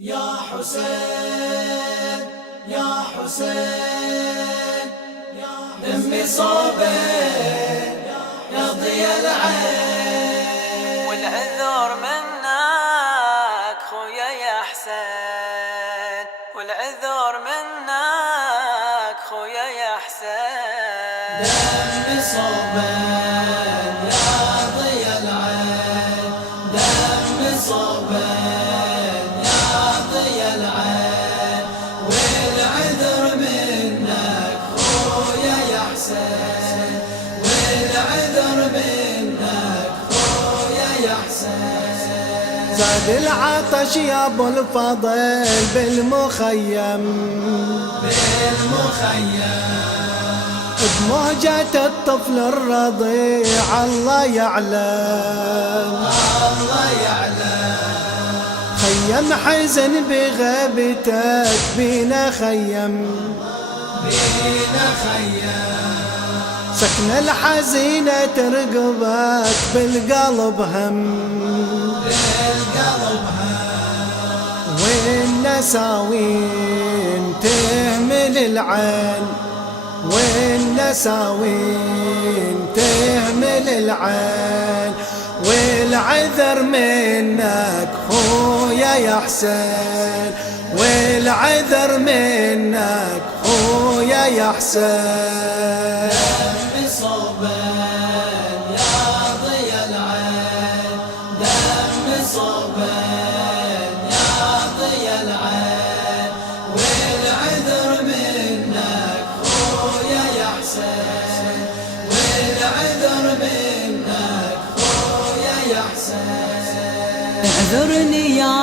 يا حسين يا حسين دمي صوبين يا ضيا العين، والعذر منك خويا يا حسين، والعذر منك خويا يا حسين. دمي صوبين يا ضيا العين، دمي صوبين يا ضيا العين، والعذر منك خويا يا حسين، والعذر منك خويا يا حسين. زاد العطش يا ابو الفضل بالمخيم، بموجة الطفل الرضيع الله يعلم، الله يعلم. خيم حزن بغيبتك بينا خيم، بينا خيم. سكن الحزينة ترقبك بالقلب هم، بالقلب هم. والنساوين تهمل العين، والنساوين تهمل العين، والعذر منك خويا يا حسين، والعذر منك خويا يا حسين. دمي صوبين يا ضيا العين، دمي صوبين يا ضيا العين، والعذر منك خويا يا حسين، والعذر منك خويا يا حسين. اعذرني يا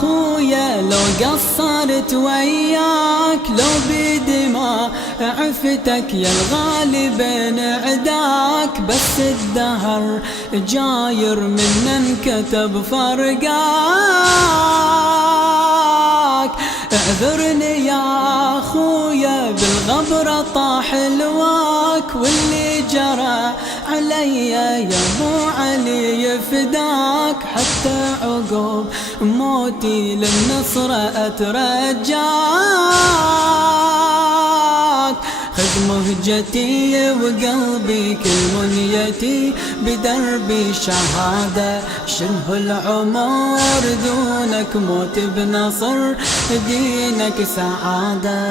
خويا لو قصرت وياك، لو بدماء عفتك يا الغالي بين عداك، بس الدهر جاير من انكتب فرقاك. اعذرني يا خويا بالغبرة طاح لواك، واللي جرى علي يا ابو علي يفداك، حتى عقب موتي للنصرة اترجاك. خذ مهجتي وقلبي كل منيتي بدربي شهادة، شنه العمر دونك موت بنصر دينك سعادة.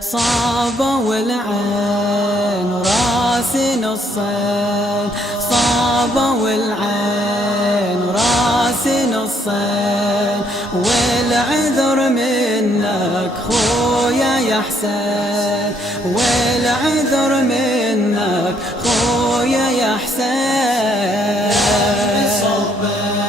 صابوا العين وراسي نصين، صابوا العين وراسي نصين، والعذر منك خويا يا حسين، والعذر منك خويا يا حسين. دمي صوبين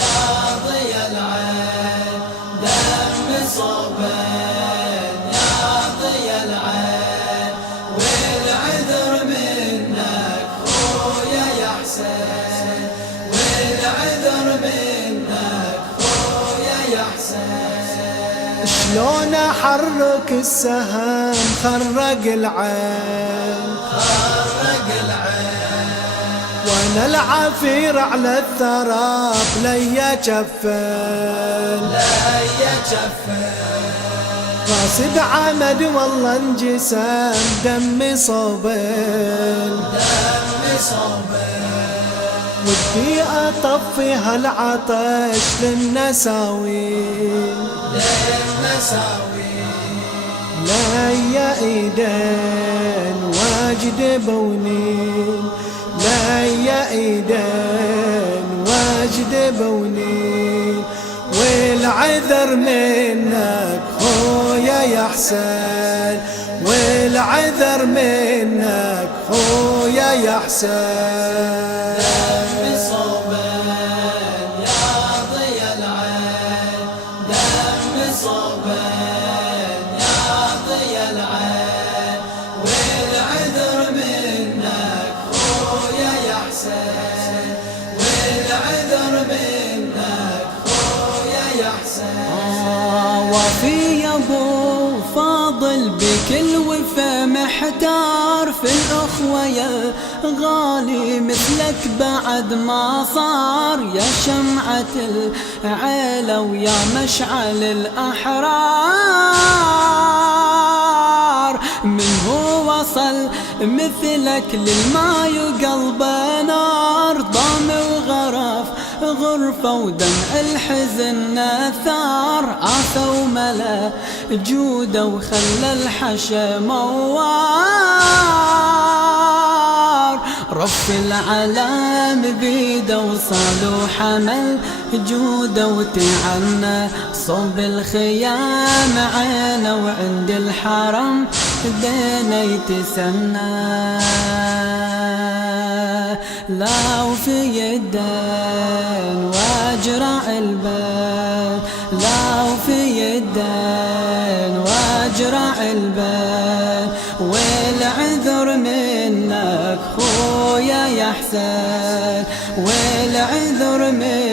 يا ضيا العين، دمي صوبين يا ضيا العين، والعذر منك خويا يا حسين، والعذر منك خويا يا حسين. شلون احرك السهم خرق العين، خرق العين. وانا العفير على الثراب ليا جفن، ليا جفن. راسي بعمد والله انجسم دمي صوبين، دمي صوبين. ودي اطفي هالعطش للنساوين، للنساوين. ليا ايدين واجد بونين، ليا ايدين واجد بونين، والعذر منك خويا يا حسين، والعذر منك خويا يا حسين. دمي صوبين يا ضيا العين، دمي صوبين يا ضيا العين، والعذر منك خويا يا حسين، والعذر منك خويا يا حسين. وفي يا ابو فاضل بكل وفا محتار، في الاخوة يا غالي مثلك بعد ما صار، يا شمعة العيلة ويا مشعل الأحرار. من هو وصل مثلك للماي وقلبه نار، ضام وغرف غرفة ودمع الحزن نثار، عافى وملا جوده وخلى الحشا موار. رف العلام بيده وصال وحمل جوده وتعنى صوب الخيام عينه، وعند الحرم دينا يتسنى. لا وفي الدين واجرع البال، لا وفي الدين واجرع البال، والعذر منك خويا يا حسين، والعذر منك